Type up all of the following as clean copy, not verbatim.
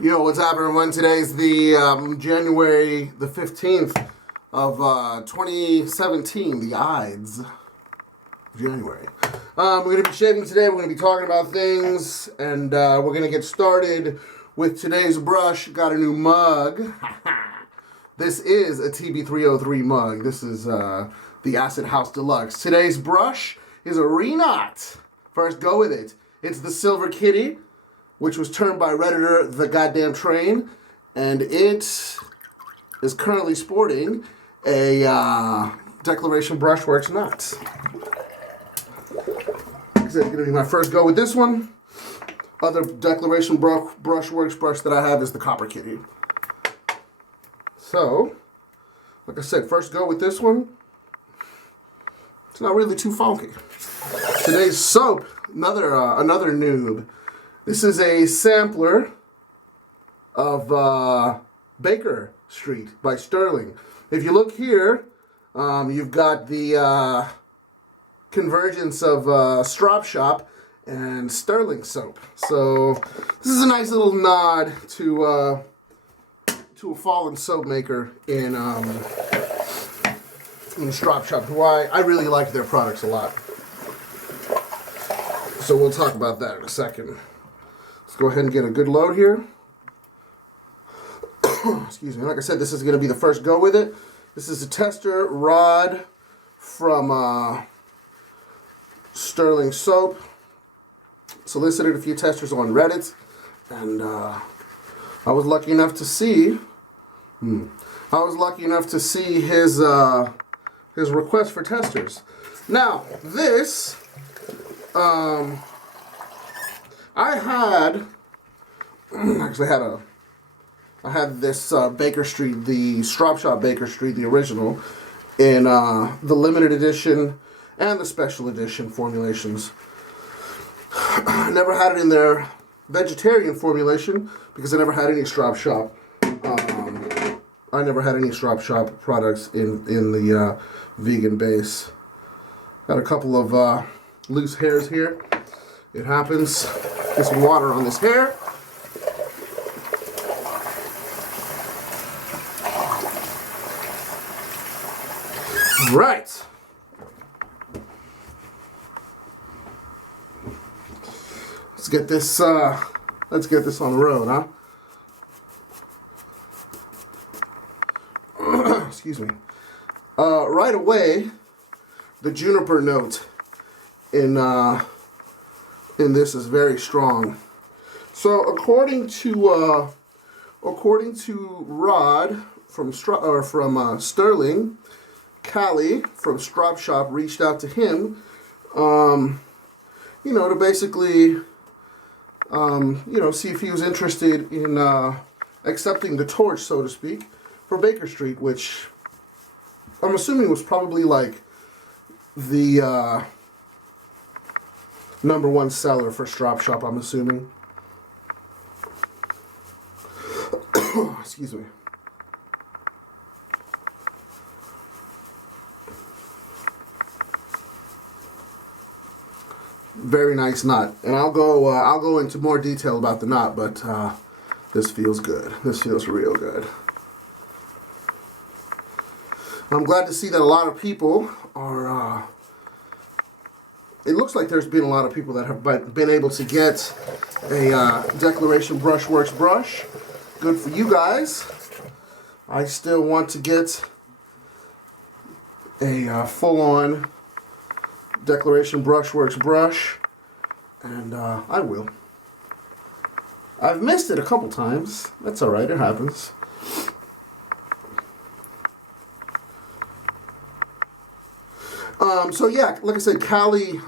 Yo, what's up, everyone? Today's the January the 15th of 2017, the Ides of January. We're going to be shaving today. We're going to be talking about things, and we're going to get started with today's brush. Got a new mug. This is a TB303 mug. This is the Acid House Deluxe. Today's brush is a Renot. First, go with it. It's the Silver Kitty, which was termed by Redditor the goddamn train, and it is currently sporting a Declaration Brushworks nut. It's going to be my first go with this one. Other Declaration Brushworks brush that I have is the Copper Kitty. So, like I said, first go with this one. It's not really too funky. Today's soap, another noob. This is a sampler of Baker Street by Stirling. If you look here, you've got the convergence of Strop Shop and Stirling soap. So this is a nice little nod to a fallen soap maker in Strop Shop, who I really like their products a lot. So we'll talk about that in a second. Let's go ahead and get a good load here. Excuse me. Like I said, this is going to be the first go with it. This is a tester rod from Stirling Soap. Solicited a few testers on Reddit, and I was lucky enough to see. His request for testers. Now this. I had this Baker Street, the Strop Shop Baker Street, the original, in the limited edition and the special edition formulations. I never had it in their vegetarian formulation because I never had any Strop Shop. I never had any Strop Shop products in the vegan base. Got a couple of loose hairs here. It happens. Get some water on this hair. Right. Let's get this on the road, huh? Excuse me. Right away, the juniper note in this is very strong. So according to Rod from Stirling, Callie from Strop Shop reached out to him, to basically, see if he was interested in accepting the torch, so to speak, for Baker Street, which I'm assuming was probably like the number one seller for Strop Shop, I'm assuming. Excuse me. Very nice knot, and I'll go into more detail about the knot, but this feels good. This feels real good. I'm glad to see that a lot of people are. It looks like there's been a lot of people that have been able to get a Declaration Brushworks brush. Good for you guys. I still want to get a full-on Declaration Brushworks brush, and I will. I've missed it a couple times. That's alright, it happens. So yeah, like I said, Callie,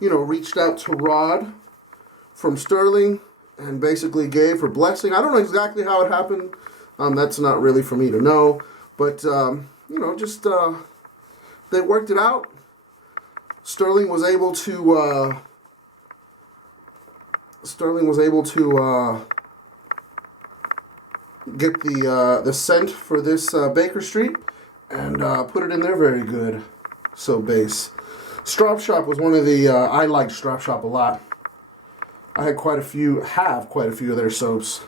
reached out to Rod from Stirling and basically gave her blessing. I don't know exactly how it happened. That's not really for me to know, but they worked it out. Stirling was able to get the scent for this Baker Street and put it in there very good. So base. Strop Shop was one of the I liked Strop Shop a lot. I had quite a few of their soaps.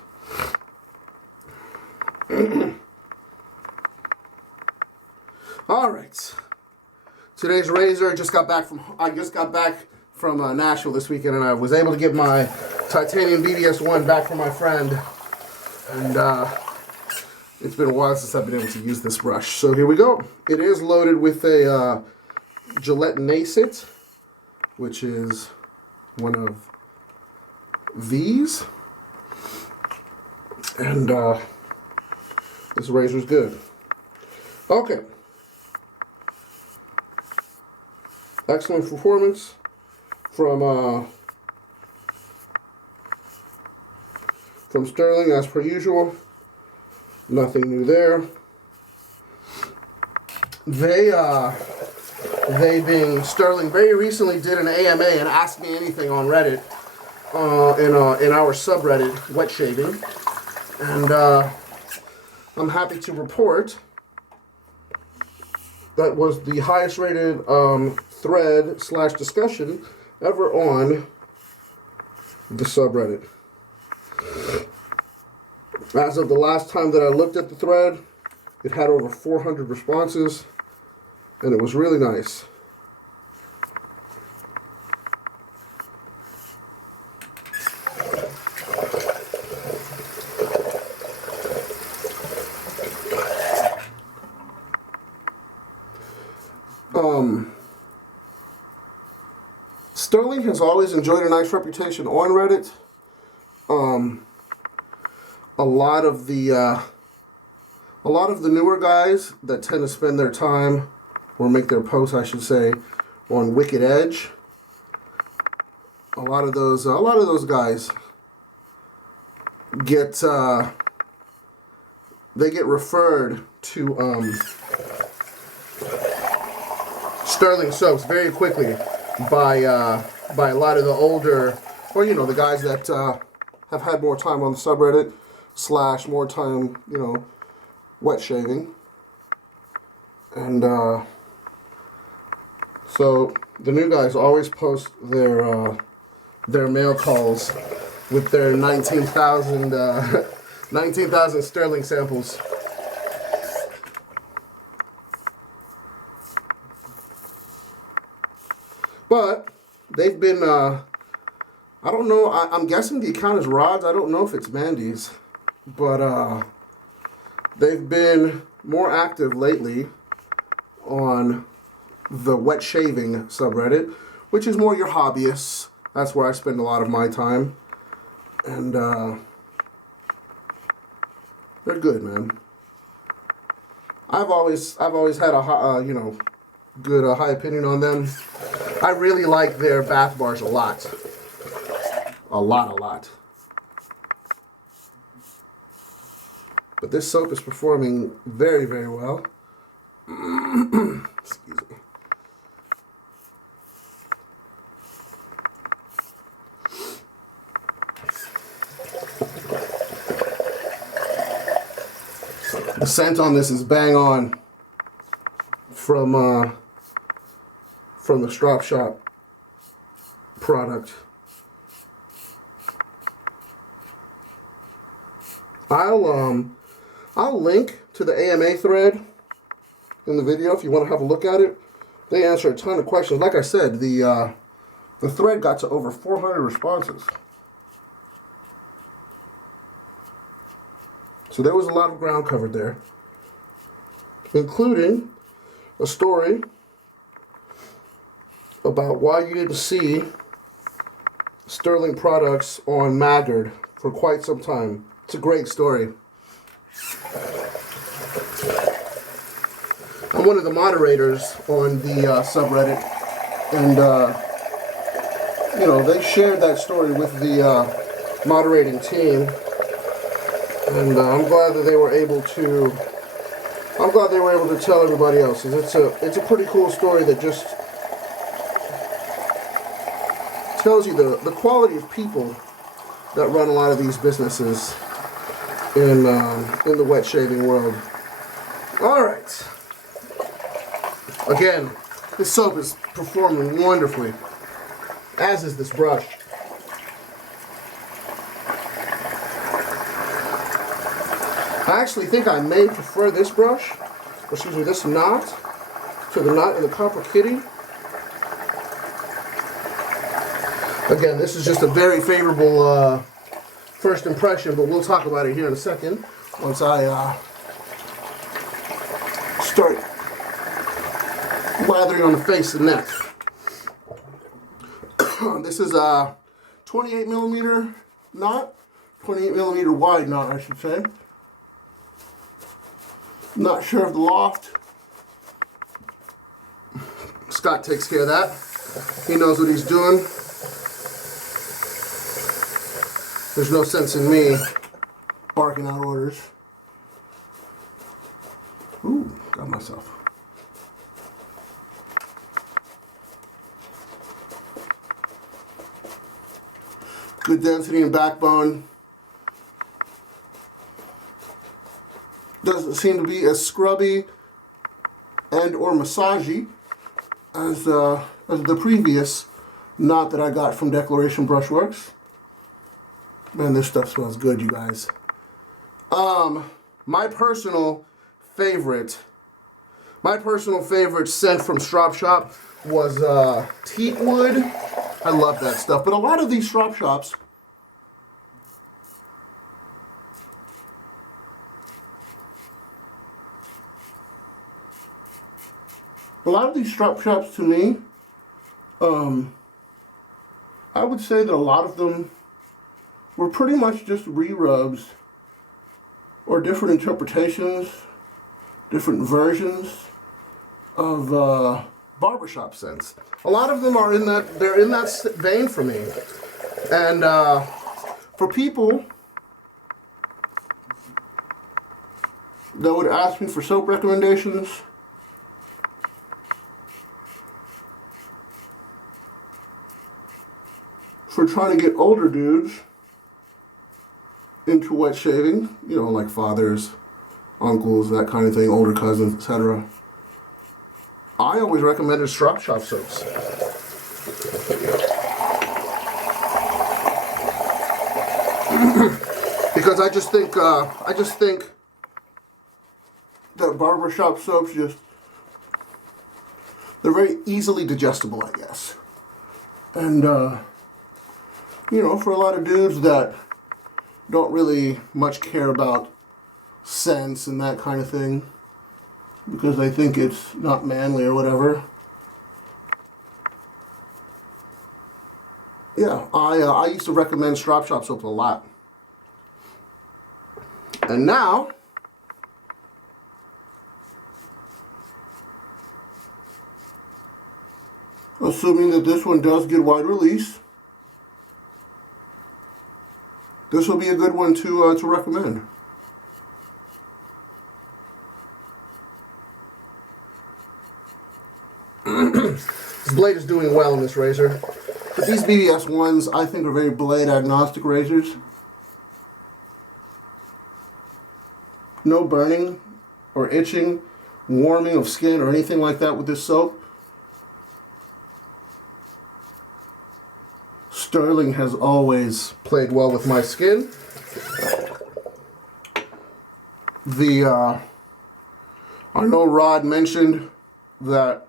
All right. Today's razor, I just got back from Nashville this weekend, and I was able to get my titanium BBS1 back from my friend. And it's been a while since I've been able to use this brush. So here we go. It is loaded with a Gillette Nacet, which is one of these. And this razor's good. Okay. Excellent performance from Stirling as per usual. Nothing new there. They being Stirling very recently did an AMA and asked me anything on Reddit in our subreddit wet shaving, and I'm happy to report that was the highest rated thread / discussion ever on the subreddit. As of the last time that I looked at the thread, it had over 400 responses, and it was really nice. Stirling has always enjoyed a nice reputation on Reddit. A lot of the newer guys that tend to spend their time, or make their posts, I should say, on Wicked Edge. A lot of those guys get referred to Stirling soaps very quickly by a lot of the older, or the guys that have had more time on the subreddit / more time, wet shaving. And so the new guys always post their mail calls with their 19,000 Stirling samples. But they've been, I don't know, I'm guessing the account is Rod's. I don't know if it's Mandy's. But they've been more active lately on the wet shaving subreddit, which is more your hobbyists. That's where I spend a lot of my time. And they're good, man. I've always had a good high opinion on them. I really like their bath bars a lot. A lot. But this soap is performing very, very well. Excuse me. The scent on this is bang on from the Strop Shop product. I'll link to the AMA thread in the video if you want to have a look at it. They answer a ton of questions. Like I said, the thread got to over 400 responses. So there was a lot of ground covered there, including a story about why you didn't see Stirling products on Maggard for quite some time. It's a great story. I'm one of the moderators on the subreddit, and they shared that story with the moderating team, and I'm glad that they were able to. I'm glad they were able to tell everybody else. It's a pretty cool story that just tells you the quality of people that run a lot of these businesses in the wet shaving world. All right. Again, this soap is performing wonderfully, as is this brush. I actually think I may prefer this brush, excuse me, this knot, to the knot in the Copper Kitty. Again, this is just a very favorable first impression, but we'll talk about it here in a second once I start lathering on the face and neck. This is a 28 millimeter knot, 28 millimeter wide knot, I should say. Not sure of the loft. Scott takes care of that. He knows what he's doing. There's no sense in me barking out orders. Ooh, got myself. Good density and backbone. Doesn't seem to be as scrubby and or massagey as the previous knot that I got from Declaration Brushworks. Man, this stuff smells good, you guys. My personal favorite scent from Strop Shop was teak wood. I love that stuff. But a lot of these Strop Shops, to me, I would say that a lot of them were pretty much just re-rubs or different interpretations, different versions of barbershop scents. A lot of them are in that vein for me. And for people that would ask me for soap recommendations, for trying to get older dudes into wet shaving, you know, like fathers, uncles, that kind of thing, older cousins, etc. I always recommended Strop Shop soaps. Because I just think that barbershop soaps they're very easily digestible, I guess. And you know, for a lot of dudes that don't really much care about scents and that kind of thing, because they think it's not manly or whatever. Yeah, I used to recommend Strop Shop soap a lot. And now, assuming that this one does get wide release, this will be a good one to recommend. This blade is doing well in this razor. But these BBS ones, I think, are very blade agnostic razors. No burning or itching, warming of skin or anything like that with this soap. Stirling has always played well with my skin. I know Rod mentioned that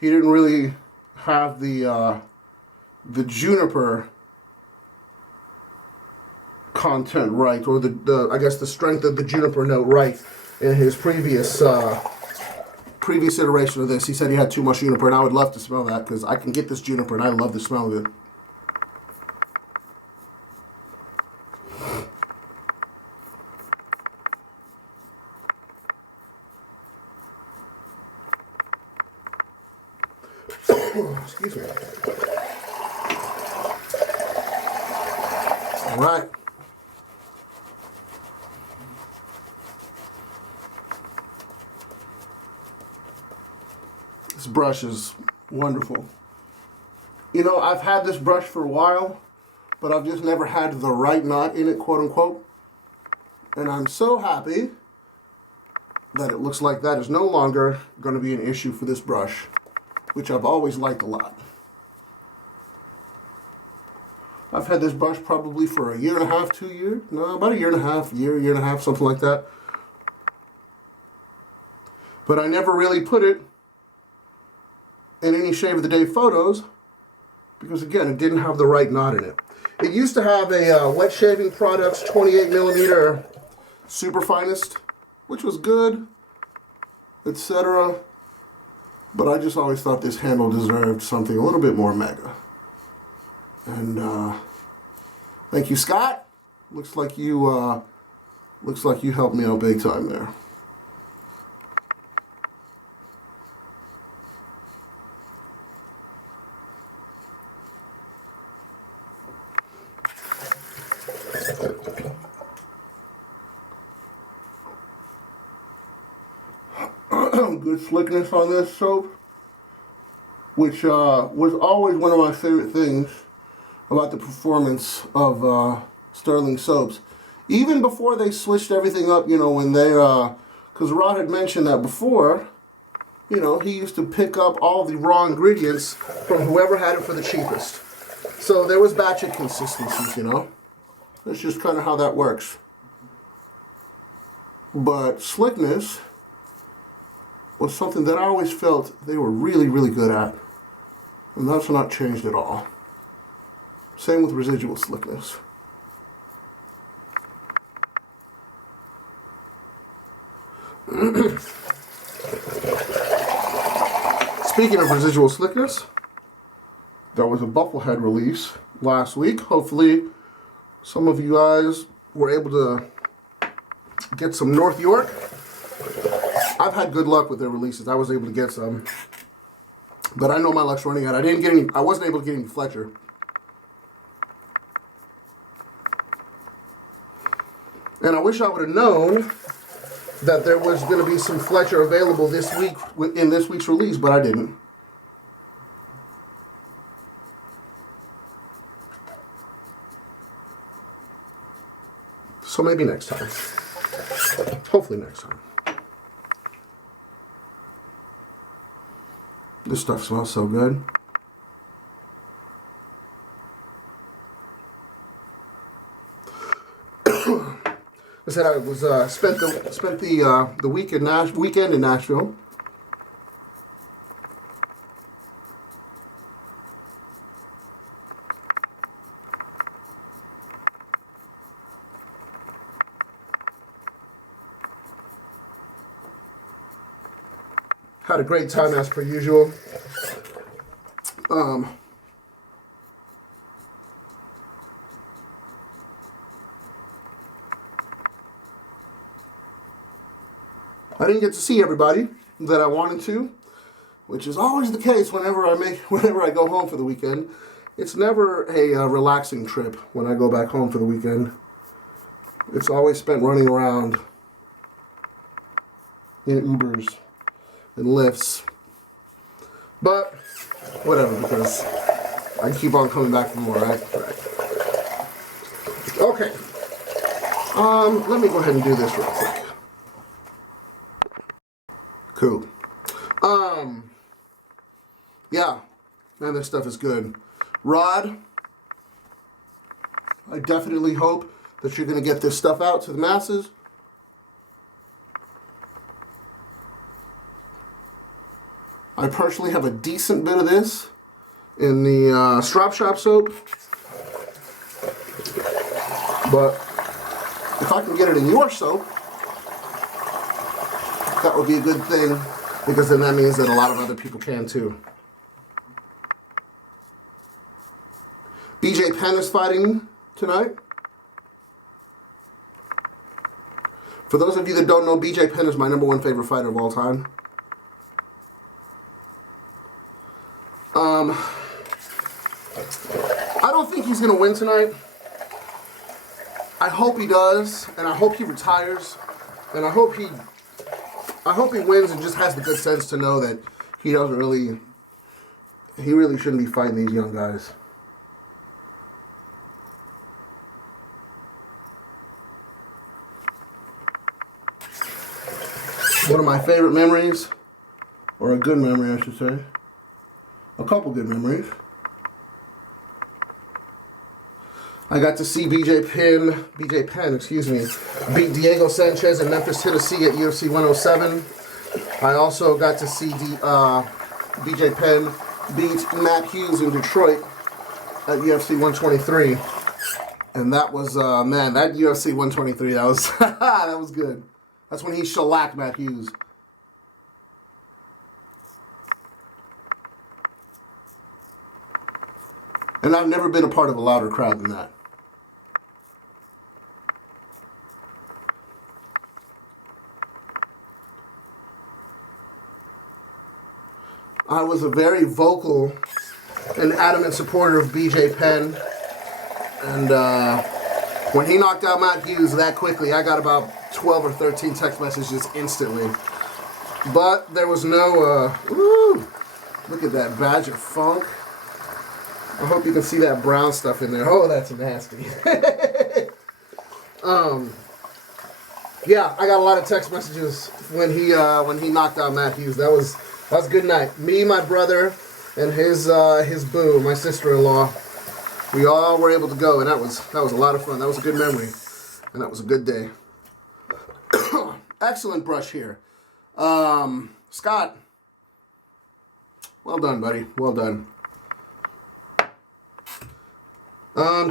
he didn't really have the juniper content right, or I guess the strength of the juniper note right in his previous iteration of this. He said he had too much juniper, and I would love to smell that because I can get this juniper and I love the smell of it. Excuse me. All right. This brush is wonderful. You know, I've had this brush for a while, but I've just never had the right knot in it, quote unquote. And I'm so happy that it looks like that is no longer going to be an issue for this brush, which I've always liked a lot. I've had this brush probably for a year and a half, 2 years. No, about a year and a half, year and a half, something like that. But I never really put it in any shave of the day photos because, again, it didn't have the right knot in it. It used to have a Wet Shaving Products 28mm super finest, which was good, etc. But I just always thought this handle deserved something a little bit more mega. And thank you, Scott. Looks like you helped me out big time there. Good slickness on this soap, which was always one of my favorite things about the performance of Stirling soaps. Even before they switched everything up, you know, when they, because Rod had mentioned that before, you know, he used to pick up all the raw ingredients from whoever had it for the cheapest. So there was batch inconsistencies, you know. That's just kind of how that works. But slickness was something that I always felt they were really, really good at. And that's not changed at all. Same with residual slickness. Speaking of residual slickness, there was a Bufflehead release last week. Hopefully some of you guys were able to get some North York. I've had good luck with their releases. I was able to get some, but I know my luck's running out. I wasn't able to get any Fletcher. And I wish I would have known that there was going to be some Fletcher available this week in this week's release, but I didn't. So maybe next time. Hopefully next time. This stuff smells so good. I said I was spent the weekend in Nashville. Had a great time as per usual. I didn't get to see everybody that I wanted to, which is always the case whenever I go home for the weekend. It's never a relaxing trip when I go back home for the weekend. It's always spent running around in Ubers and lifts, but whatever, because I keep on coming back for more, right? Okay, let me go ahead and do this real quick. Cool. Yeah, man, this stuff is good. Rod, I definitely hope that you're going to get this stuff out to the masses. I personally have a decent bit of this in the Strop Shop soap, but if I can get it in your soap, that would be a good thing, because then that means that a lot of other people can too. BJ Penn is fighting tonight. For those of you that don't know, BJ Penn is my #1 favorite fighter of all time. I don't think he's going to win tonight. I hope he does, and I hope he retires, and I hope he wins and just has the good sense to know that he really shouldn't be fighting these young guys. One of my favorite memories, or a good memory I should say, a couple good memories. I got to see BJ Penn, beat Diego Sanchez in Memphis, Tennessee at UFC 107. I also got to see BJ Penn beat Matt Hughes in Detroit at UFC 123. And that was, man, that UFC 123, that was, that was good. That's when he shellacked Matt Hughes. And I've never been a part of a louder crowd than that. I was a very vocal and adamant supporter of BJ Penn. And when he knocked out Matt Hughes that quickly, I got about 12 or 13 text messages instantly. But there was no, look at that badge of funk. I hope you can see that brown stuff in there. Oh, that's nasty. Yeah, I got a lot of text messages when he knocked out Matt Hughes. That was a good night. Me, my brother, and his boo, my sister-in-law. We all were able to go, and that was a lot of fun. That was a good memory, and that was a good day. Excellent brush here, Scott. Well done, buddy. Well done.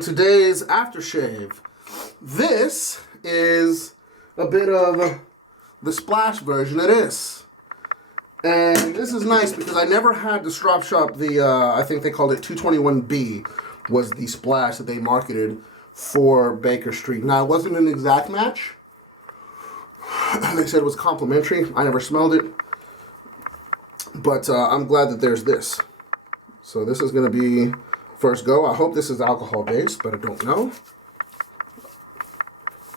Today's aftershave. This is a bit of the splash version of this. And this is nice because I never had the Strop Shop, I think they called it 221B, was the splash that they marketed for Baker Street. Now, it wasn't an exact match. They said it was complimentary. I never smelled it. But I'm glad that there's this. So this is going to be first go. I hope this is alcohol based, but I don't know.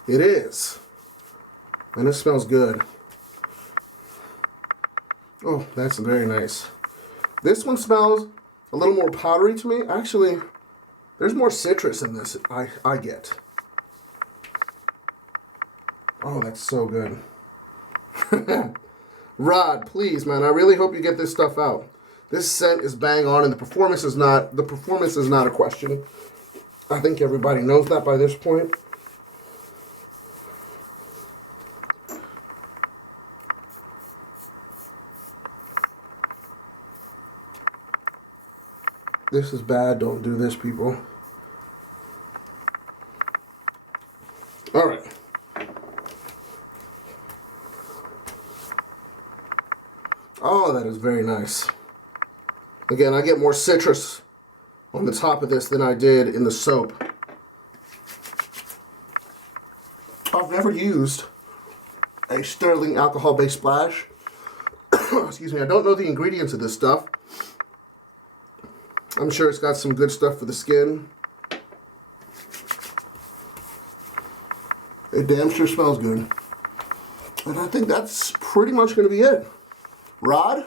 It is. And it smells good. Oh, that's very nice. This one smells a little more powdery to me. Actually, there's more citrus in this I get. Oh, that's so good. Rod, please, man, I really hope you get this stuff out. This scent is bang on, and the performance is not a question. I think everybody knows that by this point. This is bad. Don't do this, people. All right. Oh, that is very nice. Again, I get more citrus on the top of this than I did in the soap. I've never used a Stirling alcohol-based splash. Excuse me, I don't know the ingredients of this stuff. I'm sure it's got some good stuff for the skin. It damn sure smells good. And I think that's pretty much going to be it. Rod,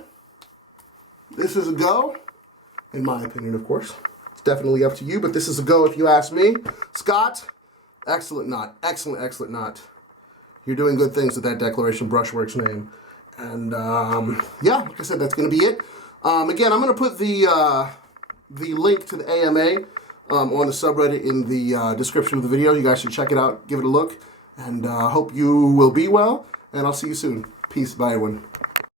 this is a go, in my opinion, of course. It's definitely up to you, but this is a go if you ask me. Scott, excellent knot. Excellent, excellent knot. You're doing good things with that Declaration Brushworks name. And, yeah, like I said, that's going to be it. Again, I'm going to put the link to the AMA on the subreddit in the description of the video. You guys should check it out, give it a look, and hope you will be well, and I'll see you soon. Peace. Bye, everyone.